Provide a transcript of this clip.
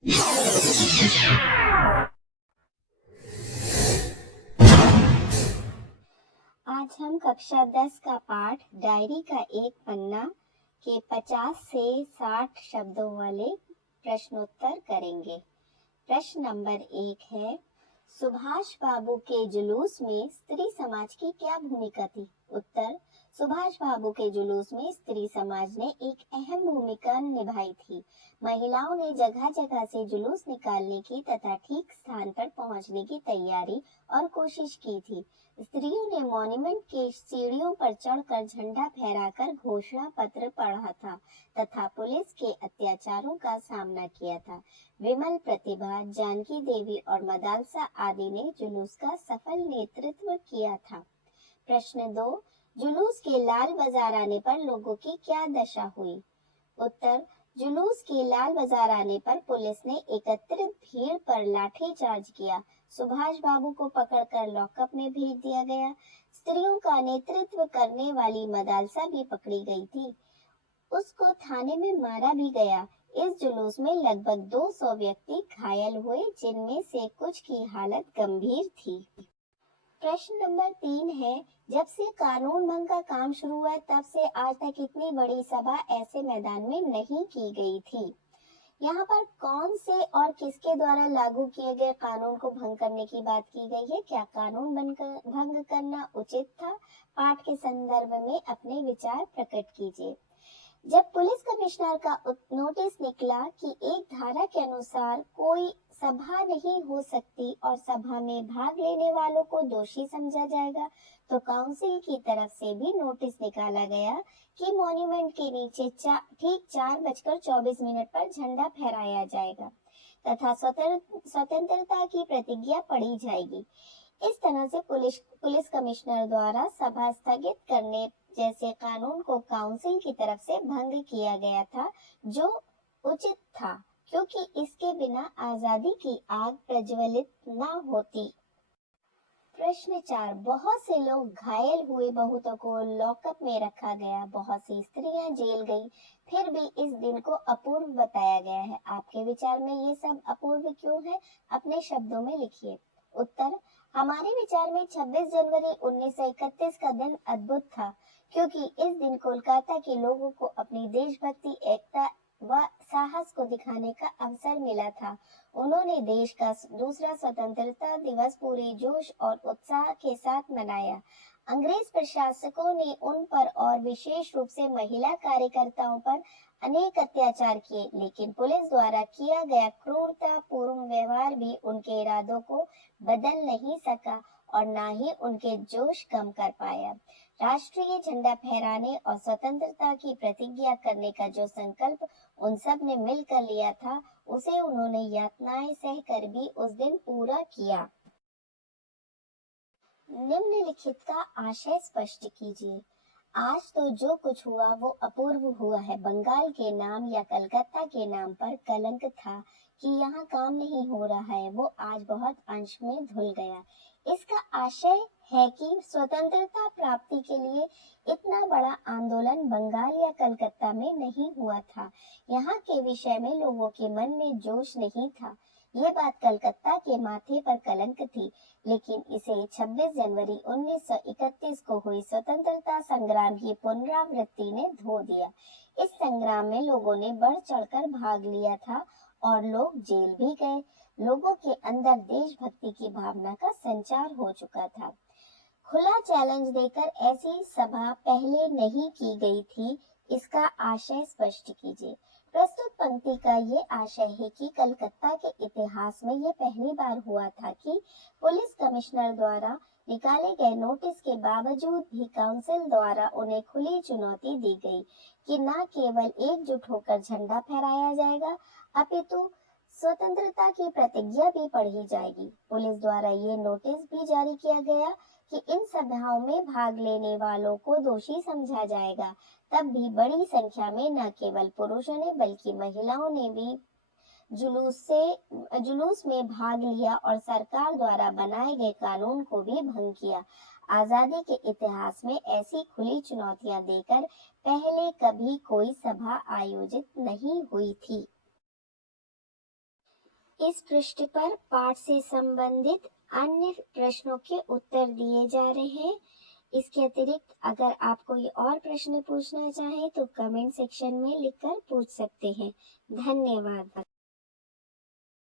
आज हम कक्षा 10 का पाठ डायरी का एक पन्ना के 50 से 60 शब्दों वाले प्रश्नोत्तर करेंगे। प्रश्न नंबर 1 है, सुभाष बाबू के जुलूस में स्त्री समाज की क्या भूमिका थी? उत्तर, सुभाष बाबू के जुलूस में स्त्री समाज ने एक अहम भूमिका निभाई थी। महिलाओं ने जगह जगह से जुलूस निकालने की तथा ठीक स्थान पर पहुंचने की तैयारी और कोशिश की थी। स्त्रियों ने मॉन्यूमेंट के सीढ़ियों पर चढ़कर झंडा फहराकर घोषणा पत्र पढ़ा था तथा पुलिस के अत्याचारों का सामना किया था। विमल प्रतिभा, जानकी देवी और मदालसा आदि ने जुलूस का सफल नेतृत्व किया था। प्रश्न 2, जुलूस के लाल बाजार आने पर लोगों की क्या दशा हुई? उत्तर, जुलूस के लाल बाजार आने पर पुलिस ने एकत्रित भीड़ पर लाठीचार्ज किया। सुभाष बाबू को पकड़कर लॉकअप में भेज दिया गया। स्त्रियों का नेतृत्व करने वाली मदालसा भी पकड़ी गई थी। उसको थाने में मारा भी गया। इस जुलूस में लगभग 200 व्यक्ति घायल हुए, जिनमें से कुछ की हालत गंभीर थी। प्रश्न नंबर 3 है, जब से कानून भंग का काम शुरू हुआ तब से आज तक इतनी बड़ी सभा ऐसे मैदान में नहीं की गई थी। यहाँ पर कौन से और किसके द्वारा लागू किए गए कानून को भंग करने की बात की गई है? क्या कानून भंग करना उचित था? पाठ के संदर्भ में अपने विचार प्रकट कीजिए। जब पुलिस कमिश्नर का नोटिस निकला कि एक धारा के अनुसार कोई सभा नहीं हो सकती और सभा में भाग लेने वालों को दोषी समझा जाएगा, तो काउंसिल की तरफ से भी नोटिस निकाला गया कि मॉन्यूमेंट के नीचे ठीक 4:24 पर झंडा फहराया जाएगा तथा स्वतंत्रता की प्रतिज्ञा पढ़ी जाएगी। इस तरह से पुलिस कमिश्नर द्वारा सभा स्थगित करने जैसे कानून को काउंसिल की तरफ से भंग किया गया था, जो उचित था, क्योंकि इसके बिना आजादी की आग प्रज्वलित न होती। प्रश्न 4, बहुत से लोग घायल हुए, बहुतों को लॉकअप में रखा गया, बहुत सी स्त्रियां जेल गई, फिर भी इस दिन को अपूर्व बताया गया है। आपके विचार में ये सब अपूर्व क्यों है? अपने शब्दों में लिखिए। उत्तर, हमारे विचार में 26 जनवरी 1931 का दिन अद्भुत था, क्योंकि इस दिन कोलकाता के लोगों को अपनी देशभक्ति, एकता व साहस को दिखाने का अवसर मिला था। उन्होंने देश का दूसरा स्वतंत्रता दिवस पूरे जोश और उत्साह के साथ मनाया। अंग्रेज प्रशासकों ने उन पर और विशेष रूप से महिला कार्यकर्ताओं पर अनेक अत्याचार किए, लेकिन पुलिस द्वारा किया गया क्रूरता पूर्ण व्यवहार भी उनके इरादों को बदल नहीं सका और न ही उनके जोश कम कर पाया। राष्ट्रीय झंडा फहराने और स्वतंत्रता की प्रतिज्ञा करने का जो संकल्प उन सब ने मिलकर लिया था, उसे उन्होंने यातनाएं सहकर भी उस दिन पूरा किया। निम्नलिखित का आशय स्पष्ट कीजिए। आज तो जो कुछ हुआ वो अपूर्व हुआ है। बंगाल के नाम या कलकत्ता के नाम पर कलंक था कि यहाँ काम नहीं हो रहा है, वो आज बहुत अंश में धुल गया। इसका आशय है कि स्वतंत्रता प्राप्ति के लिए इतना बड़ा आंदोलन बंगाल या कलकत्ता में नहीं हुआ था। यहाँ के विषय में लोगों के मन में जोश नहीं था। ये बात कलकत्ता के माथे पर कलंक थी, लेकिन इसे 26 जनवरी 1931 को हुई स्वतंत्रता संग्राम की पुनरावृत्ति ने धो दिया। इस संग्राम में लोगों ने बढ़ चढ़कर भाग लिया था और लोग जेल भी गए। लोगों के अंदर देशभक्ति की भावना का संचार हो चुका था। खुला चैलेंज देकर ऐसी सभा पहले नहीं की गई थी। इसका आशय स्पष्ट कीजिए। प्रस्तुत पंक्ति का ये आशय है कि कलकत्ता के इतिहास में ये पहली बार हुआ था कि पुलिस कमिश्नर द्वारा निकाले गए नोटिस के बावजूद भी काउंसिल द्वारा उन्हें खुली चुनौती दी गई कि न केवल एकजुट होकर झंडा फहराया जाएगा, अपितु स्वतंत्रता की प्रतिज्ञा भी पढ़ी जाएगी। पुलिस द्वारा ये नोटिस भी जारी किया गया कि इन सभाओं में भाग लेने वालों को दोषी समझा जाएगा। तब भी बड़ी संख्या में न केवल पुरुषों ने बल्कि महिलाओं ने भी जुलूस में भाग लिया और सरकार द्वारा बनाए गए कानून को भी भंग किया। आजादी के इतिहास में ऐसी खुली चुनौतियां देकर पहले कभी कोई सभा आयोजित नहीं हुई थी। इस पृष्ठ पर पाठ से संबंधित अन्य प्रश्नों के उत्तर दिए जा रहे हैं। इसके अतिरिक्त अगर आप कोई और प्रश्न पूछना चाहें तो कमेंट सेक्शन में लिखकर पूछ सकते हैं। धन्यवाद।